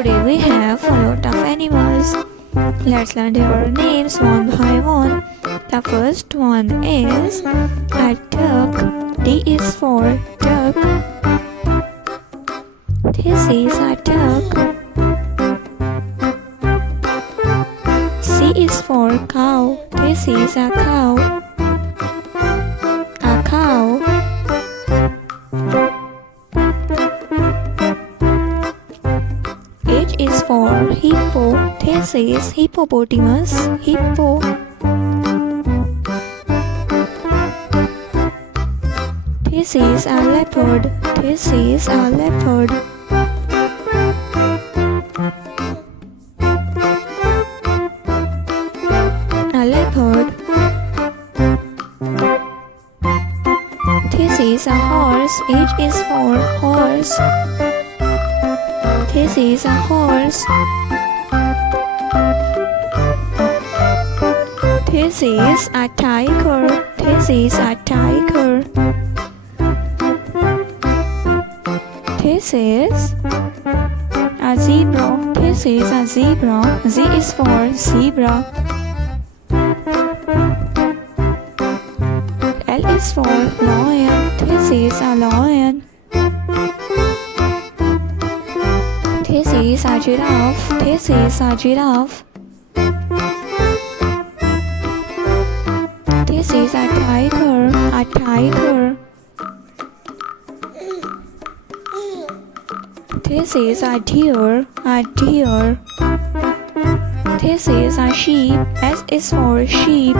Today we have a lot of animals. Let's learn their names one by one. The first one is a duck. D is for duck. This is a duck. C is for cow. This is a cow. A cow. H is for hippo. This is hippopotamus. Hippo. This is a leopard. This is a leopard. A leopard. This is a horse. H is for horse. This is a horse. This is a tiger. This is a tiger. This is a zebra. This is a zebra. Z is for zebra. L is for lion. This is a lion. This is a giraffe. This is a giraffe. This is a tiger. A tiger. This is a deer. A deer. This is a sheep. S is for sheep.